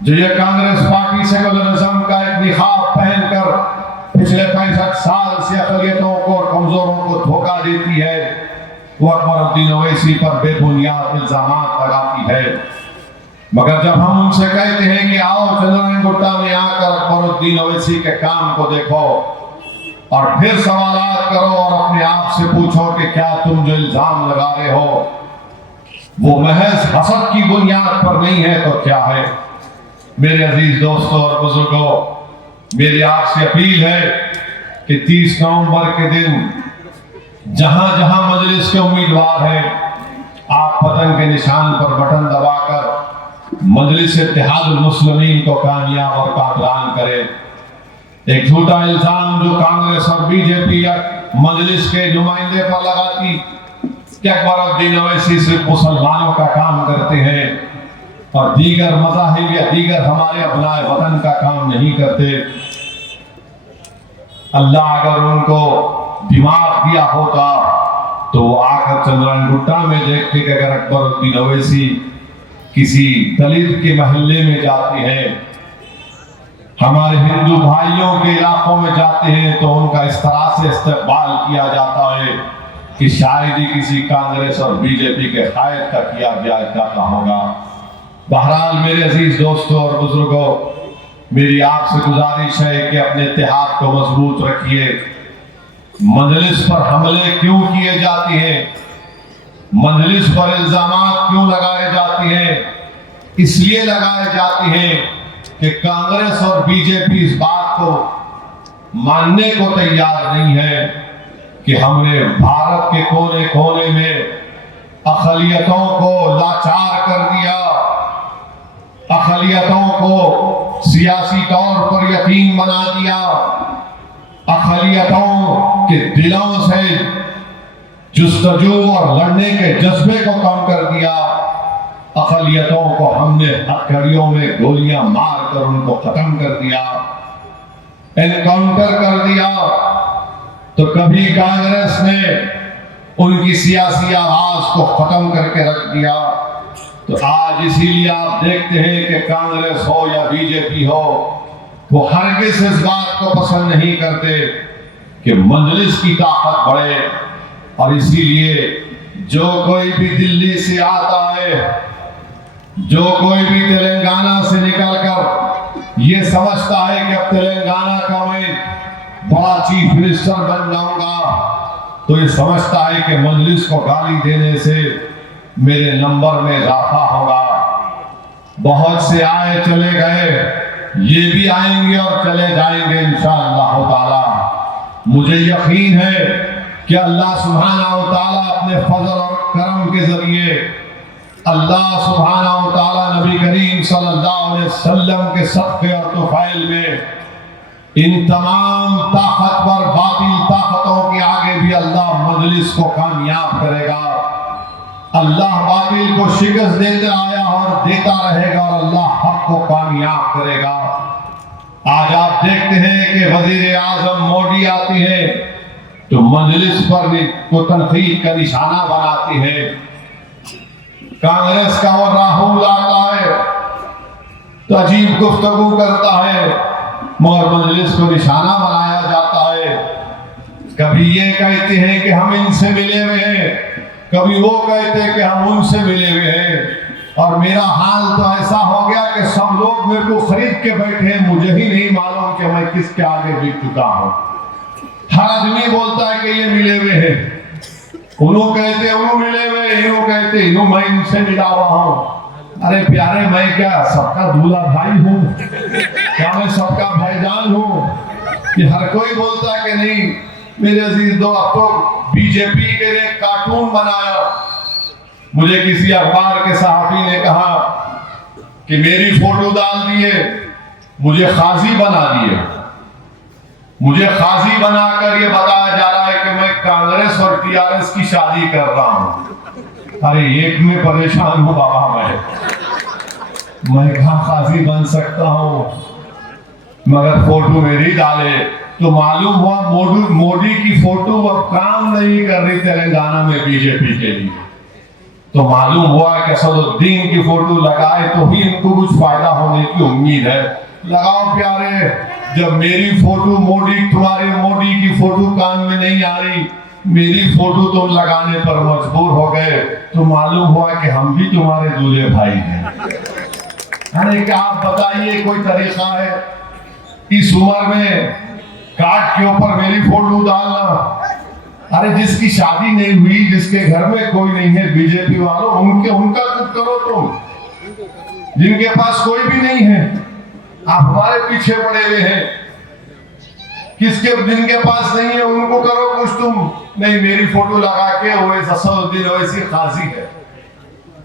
जो ये Congress party secularism का एक निकाब पहनकर पिछले 65 साल से अक़लियतों को और कमजोरों को धोखा देती है, वो अकबरुद्दीन ओवैसी पर बेबुनियाद इल्जामात लगाती है। मगर जब हम उनसे कहते हैं कि आओ चंद्रनारायण गुट्टा में आकर अकबरुद्दीन ओवैसी के काम को देखो और फिर सवालात करो और अपने आप से पूछो कि क्या तुम जो इल्जाम लगा रहे हो वो महज हसद की बुनियाद पर नहीं है तो क्या है। मेरे अजीज दोस्तों और बुजुर्गों, मेरी आपसे अपील है कि 30 नवंबर के दिन जहां जहां मजलिस के उम्मीदवार हैं, आप पतंग के निशान पर बटन दबाकर मजलिस इत्तेहादुल मुस्लिमीन को कामयाब और कामयाब करें। एक झूठा इल्जाम जो कांग्रेस और बीजेपी या मजलिस के नुमाइंदे पर लगाती कि अकबरुद्दीन ओवैसी सिर्फ मुसलमानों का काम करते हैं और दीगर मज़ाहिब या दीगर हमारे अपनाए वतन का काम नहीं करते। अल्लाह अगर उनको दिमाग दिया होता तो वो आकर चंद्रनारायण गुट्टा में देखते कि अगर अकबरुद्दीन ओवैसी किसी दलित के महल्ले में जाते हैं, हमारे हिंदू भाइयों के इलाकों में जाते हैं, तो उनका इस तरह से इस्तेमाल किया जाता है कि शायद ही किसी कांग्रेस और बीजेपी के कायद का किया जाता होगा। बहरहाल मेरे अजीज दोस्तों और बुजुर्गों, मेरी आपसे गुजारिश है कि अपने इत्तेहाद को मजबूत रखिए। मजलिस पर हमले क्यों किए जाते हैं, मजलिस पर इल्जामात क्यों लगाए जाते हैं? इसलिए लगाए जाते हैं कि कांग्रेस और बीजेपी इस बात को मानने को तैयार नहीं है कि हमने भारत के कोने कोने में अक़लियतों को लाचार कर दिया, अक़लियतों को सियासी तौर पर यतीम बना दिया, अक़लियतों के दिलों से जुस्तजू और लड़ने के जज्बे को कम कर दिया, अक़लियतों को हमने हथकड़ियों में गोलियां मारकर उनको खत्म कर दिया, एनकाउंटर कर दिया। तो कभी कांग्रेस ने उनकी सियासी आवाज को खत्म करके रख दिया, तो आज इसीलिए आप देखते हैं कि कांग्रेस हो या बीजेपी हो, वो हरगिज़ इस बात को पसंद नहीं करते कि मजलिस की ताकत बढ़े। और इसीलिए जो कोई भी दिल्ली से आता है, जो कोई भी तेलंगाना से निकलकर ये समझता है कि अब तेलंगाना का मैं बड़ा चीफ मिनिस्टर बन जाऊंगा, तो ये समझता है कि मजलिस को गाली देने से मेरे नंबर में इजाफा होगा। बहुत से आए चले गए, ये भी आएंगे और चले जाएंगे इंशाअल्लाह ताला। मुझे यकीन है कि अल्लाह सुब्हानहू व तआला अपने फजल और करम के जरिए, अल्लाह सुब्हानहू व तआला नबी करीम सल्लल्लाहु अलैहि वसल्लम के सदक़े और तुफ़ैल में इन तमाम ताकतवर बातिल ताकतों के आगे भी अल्लाह मजलिस को कामयाब करेगा। अल्लाह बातिल को शिकस्त देता आया और देता रहेगा और अल्लाह हक को कामयाब करेगा। आज आप देखते हैं कि वजीर आजम मोदी आती है तो मजलिस पर को तनकीद का निशाना बनाती है। कांग्रेस का और राहुल आता है तो अजीब गुफ्तगू करता है, मगर मजलिस को निशाना बनाया जाता है। कभी ये कहते हैं कि हम इनसे मिले हुए हैं, कभी वो कहते हैं कि हम उनसे मिले हुए हैं। और मेरा हाल तो ऐसा हो गया कि सब लोग मेरे को खरीद के बैठे हैं, मुझे ही नहीं मालूम कि मैं किसके आगे बिक चुका हूँ। हर आदमी बोलता है कि ये मिले हुए हैं, उन्हों कहते उन्हों मिले हुए, इन्हों कहते इन्हों मैं इनसे मिला हुआ हूँ। अरे प्यारे, मैं क्या सबका दूल्हा भाई हूँ? क्या मैं सबका भाईजान हूँ? कि हर कोई बोलता है कि नहीं। मेरे अजीज दो, अब तो बीजेपी के लिए कार्टून बनाया। मुझे किसी अखबार के सहाफी ने कहा कि मेरी फोटो डाल दिए, मुझे खाजी बना दिए। मुझे खाजी बनाकर ये बताया जा रहा है कि मैं कांग्रेस और टीआरएस की शादी कर रहा हूँ। अरे एक में परेशान हूँ बाबा, मैं कहाँ खाजी बन सकता हूँ? मगर फोटो मेरी डाले तो मालूम हुआ मोदी की फोटो अब काम नहीं कर रही तेलंगाना में बीजेपी के लिए। तो मालूम हुआ कि असदुद्दीन की फोटो लगाए तो ही इनको कुछ फायदा होने की उम्मीद है। लगाओ प्यारे, जब मेरी फोटो तुम्हारे मोदी की फोटो कान में नहीं आ रही, मेरी फोटो तुम लगाने पर मजबूर हो गए, तो मालूम हुआ कि हम भी तुम्हारे दूल्हे भाई हैं। अरे क्या आप बताइए, कोई तरीका है इस उम्र में कार्ड के ऊपर मेरी फोटो डालना? अरे जिसकी शादी नहीं हुई, जिसके घर में कोई नहीं है, बीजेपी वालों उनका कुछ करो तुम। जिनके पास कोई भी नहीं है, आप हमारे पीछे पड़े हुए हैं। जिनके पास नहीं है उनको करो कुछ तुम। नहीं, मेरी फोटो लगा के असदुद्दीन ओवैसी काजी है।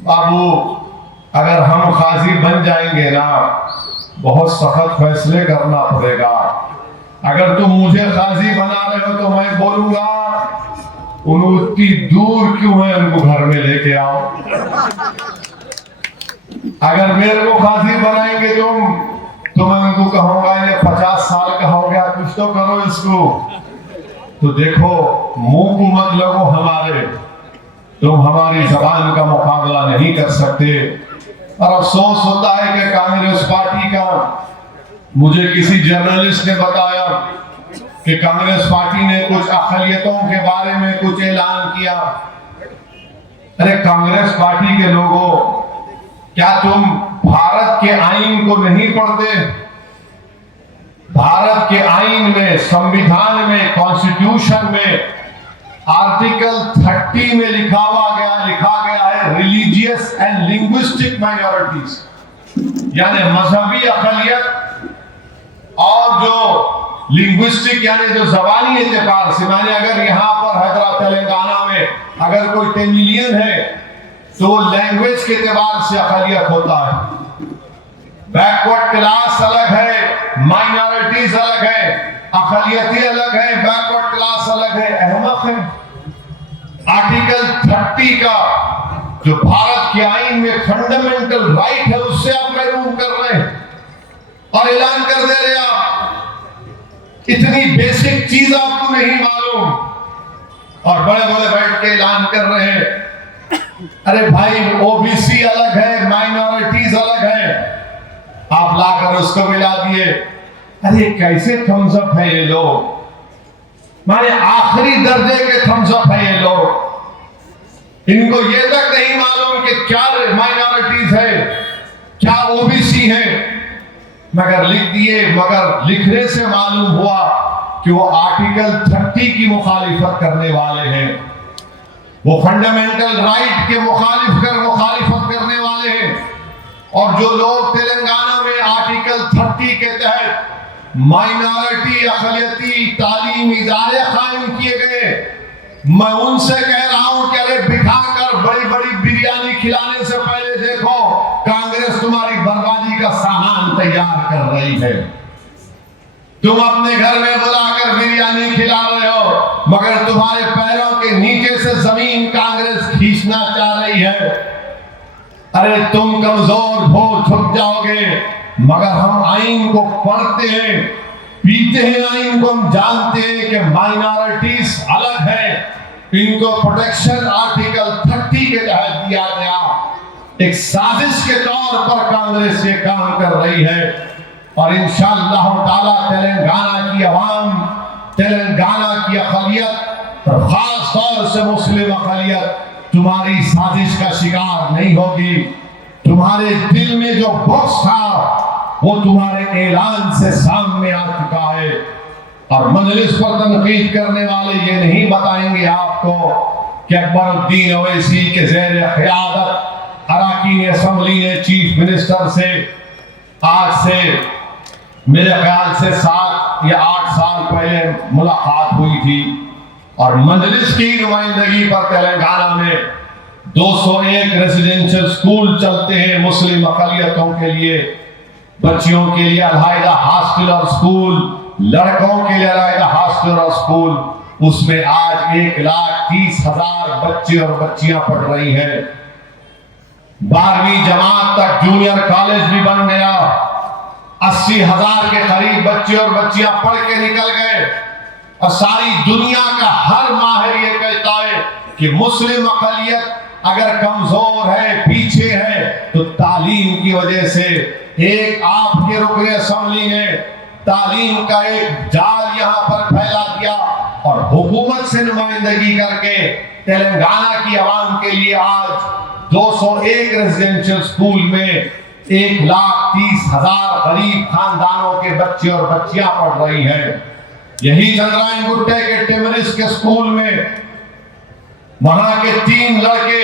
बाबू, अगर हम काजी बन जाएंगे ना, बहुत सख्त फैसले करना पड़ेगा। अगर तुम मुझे काजी बना रहे हो तो मैं बोलूंगा उतनी दूर क्यों है, उनको घर में लेके आओ। अगर मेरे को काजी बनाएंगे तुम, तो मैं उनको कहूंगा इन्हें 50 साल का हो गया, कुछ तो करो इसको। तो देखो, मुंह को मत लगो हमारे, तुम हमारी जबान का मुकाबला नहीं कर सकते। और अफसोस होता है कि कांग्रेस पार्टी का, मुझे किसी जर्नलिस्ट ने बताया कि कांग्रेस पार्टी ने कुछ अक़लियतों के बारे में कुछ ऐलान किया। अरे कांग्रेस पार्टी के लोगों, क्या तुम भारत के आईन को नहीं पढ़ते? भारत के आईन में, संविधान में, कॉन्स्टिट्यूशन में आर्टिकल 30 में लिखा गया है रिलीजियस एंड लिंग्विस्टिक माइनॉरिटीज, यानी मजहबी अक़लियत और जो लिंग्विस्टिक यानी जो जबानी एतबार से, माने अगर यहाँ पर हैदराबाद तेलंगाना में अगर कोई तमिलियन है तो लैंग्वेज के एतबार से अक़लियत होता है। बैकवर्ड क्लास अलग है, माइनॉरिटीज अलग है, अक़लियती अलग है, बैकवर्ड क्लास अलग है, अहमक है। आर्टिकल 30 का जो भारत के आईन में फंडामेंटल राइट है, उससे आप महरूम कर रहे हैं और ऐलान कर दे रहे आप। इतनी बेसिक चीज आपको नहीं मालूम और बड़े बड़े बैठ के ऐलान कर रहे हैं। अरे भाई, ओबीसी अलग है, माइनॉरिटीज अलग है, आप लाकर उसको मिला दिए। अरे कैसे थम्स अप है ये लोग, माने आखिरी दर्जे के थम्स अप है ये लोग। इनको ये तक नहीं मालूम कि क्या माइनॉरिटीज है, क्या ओबीसी है, मगर लिख दिए। मगर लिखने से मालूम हुआ कि वो आर्टिकल 30 की मुखालिफत करने वाले हैं, वो फंडामेंटल राइट के मुखालिफत करने वाले हैं। और जो लोग तेलंगाना में आर्टिकल 30 के तहत माइनॉरिटी अक़लियती तालीम इदारे कायम किए गए, मैं उनसे कह रहा हूं कि अरे बिठाकर बड़ी बड़ी बिरयानी खिलाने से पहले देखो, कांग्रेस तुम्हारी बर्बादी का सामान तैयार कर रही है। तुम अपने घर में बुलाकर बिरयानी खिला रहे हो, मगर तुम्हारे पैरों के नीचे से जमीन कांग्रेस खींचना चाह रही है। अरे तुम कमजोर हो, झुक जाओगे, मगर हम आईन को पढ़ते हैं, पीते हैं आईन को, हम जानते हैं कि माइनॉरिटीज अलग है, इनको प्रोटेक्शन आर्टिकल 30 के तहत दिया गया। एक साजिश के तौर पर कांग्रेस ये काम कर रही है और इंशाअल्लाह ताला तेलंगाना की आवाम, तेलंगाना की अक़लियत और खास तौर से मुस्लिम अक़लियत तुम्हारी साजिश का शिकार नहीं होगी। तुम्हारे दिल में जो बुग़्ज़ था वो तुम्हारे ऐलान से सामने आ चुका है। और मजलिस पर तनकीद करने वाले ये नहीं बताएंगे आपको कि अकबरुद्दीन ओवैसी के ज़ेर क़यादत अरकान असेंबली ने चीफ मिनिस्टर से आज से मेरे ख्याल से 7 या 8 साल पहले मुलाकात हुई थी और मजलिस की नुमाइंदगी पर तेलंगाना में 201 रेजिडेंशियल स्कूल चलते हैं मुस्लिम अक़लियतों के लिए, बच्चियों के लिए अलहदा हॉस्टल और स्कूल, लड़कों के लिए अलहदा हॉस्टल और स्कूल। उसमें आज 1,30,000 बच्चे और बच्चियां पढ़ रही हैं। 12वीं जमात तक जूनियर कॉलेज भी बन गया। 80,000 के करीब बच्चे और बच्चियां पढ़ के निकल गए और सारी दुनिया का हर माहिर ये कहता है कि मुस्लिम अक़लियत अगर कमजोर है, पीछे है, तो तालीम की वजह से एक आपके रुकन असेंबली ने तालीम का एक जाल यहाँ पर फैला दिया और हुकूमत से नुमाइंदगी करके तेलंगाना की आवाम के लिए आज 201 रेजिडेंशियल स्कूल में 1,30,000 गरीब खानदानों के बच्चे और बच्चियां पढ़ रही हैं। यही चंद्रायन गुट्टे के टिमरिस के स्कूल में वहां के 3 लड़के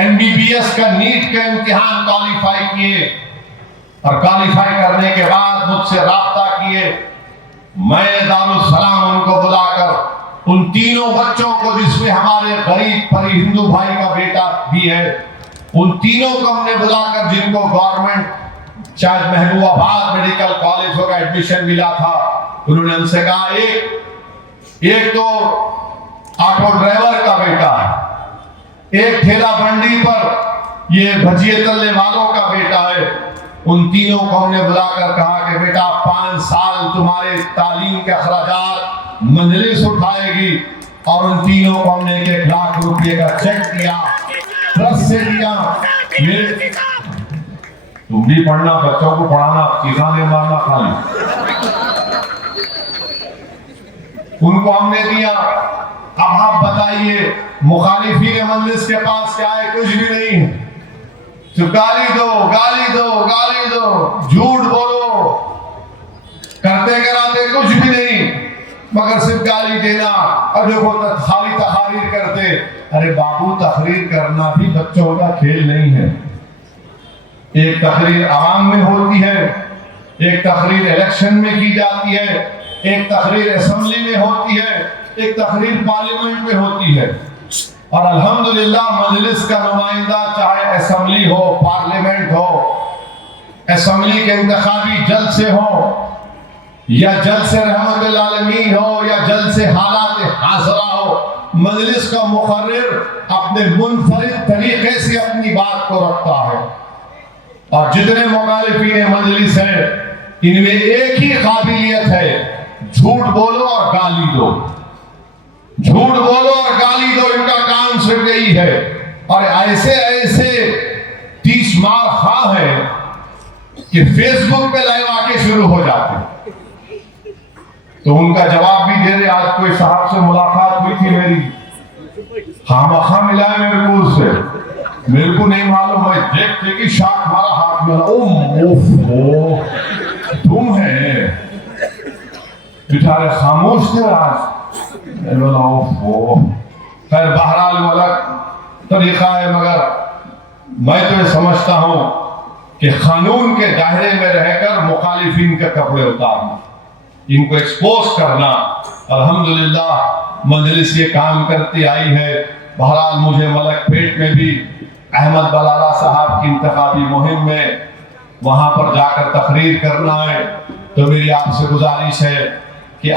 एमबीबीएस का नीट का इम्तिहान क्वालिफाई किए और क्वालिफाई करने के बाद मुझसे राब्ता किए। मैं दारुस्सलाम उनको बुलाकर उन तीनों बच्चों को, जिसमें हमारे गरीब परी हिंदू भाई का बेटा भी है, उन तीनों को हमने बुलाकर, जिनको गवर्नमेंट शायद महबूबाबाद मेडिकल कॉलेज का एडमिशन मिला था, उन्होंने हमसे कहा एक तो ऑटो ड्राइवर का बेटा है, एक ठेला बंडी पर ये भजिए तलने वालों का बेटा है। उन तीनों को हमने बुलाकर कहा कि बेटा 5 साल तुम्हारे तालीम के अखराजात मजलिस उठाएगी, और उन तीनों को हमने 1 लाख रुपए का चेक दिया, ट्रस्ट से दिया। तुम भी पढ़ना, बच्चों को पढ़ाना, चीजा नहीं मारना खाली। उनको हमने दिया। अब आप बताइए, मुखालिफीन मजलिस के पास क्या है? कुछ भी नहीं है। तो गाली दो, गाली दो, गाली दो, झूठ बोलो, करते कराते कुछ भी नहीं, मगर सिर्फ गाली देना। और देखो खाली तहरीर करते। अरे बाबू, तहरीर करना भी बच्चों का खेल नहीं है। एक तहरीर आवाम में होती है, एक तहरीर इलेक्शन में की जाती है, एक तहरीर असेंबली में होती है, एक तहरीर पार्लियामेंट में होती है। और अल्हम्दुलिल्लाह मजलिस का नुमाइंदा, चाहे असेंबली हो, पार्लियामेंट हो, असेंबली के इंतखाबी जलसे हो या जलसे रहमतुल आलमीन हो या जलसे हालात हाज़िरा हो, मजलिस का मुकर्रिर अपने मुनफरिद तरीके से अपनी बात को रखता है। और जितने मुखालिफीन मजलिस हैं, इनमें एक ही काबिलियत है, झूठ बोलो और गाली दो, झूठ बोलो और गाली दो। इनका काम सिर्फ यही है। और ऐसे ऐसे 30 मार खा है कि फेसबुक पे लाइव आके शुरू हो जाते। तो उनका जवाब भी दे रहे। आज कोई साहब से मुलाकात हुई थी मेरी, खामखा मिला है मेरे को उससे, मेरे को नहीं मालूम, मैं देखते कि शाख हमारा हाथ में, ओ तुम है, बेचारे खामोश थे आज। खैर बहरहाल अलग तरीका है, मगर मैं तो ये समझता हूं कि कानून के दायरे में रहकर मुखालिफिन के कपड़े उतारना, इनको एक्सपोज करना, अल्हम्दुलिल्लाह मजलिस ये काम करती आई है। बहरहाल मुझे मलकपेट में भी अहमद बलाला साहब की इंतखाबी मुहिम में वहां पर जाकर तकरीर करना है। तो मेरी आपसे गुजारिश है कि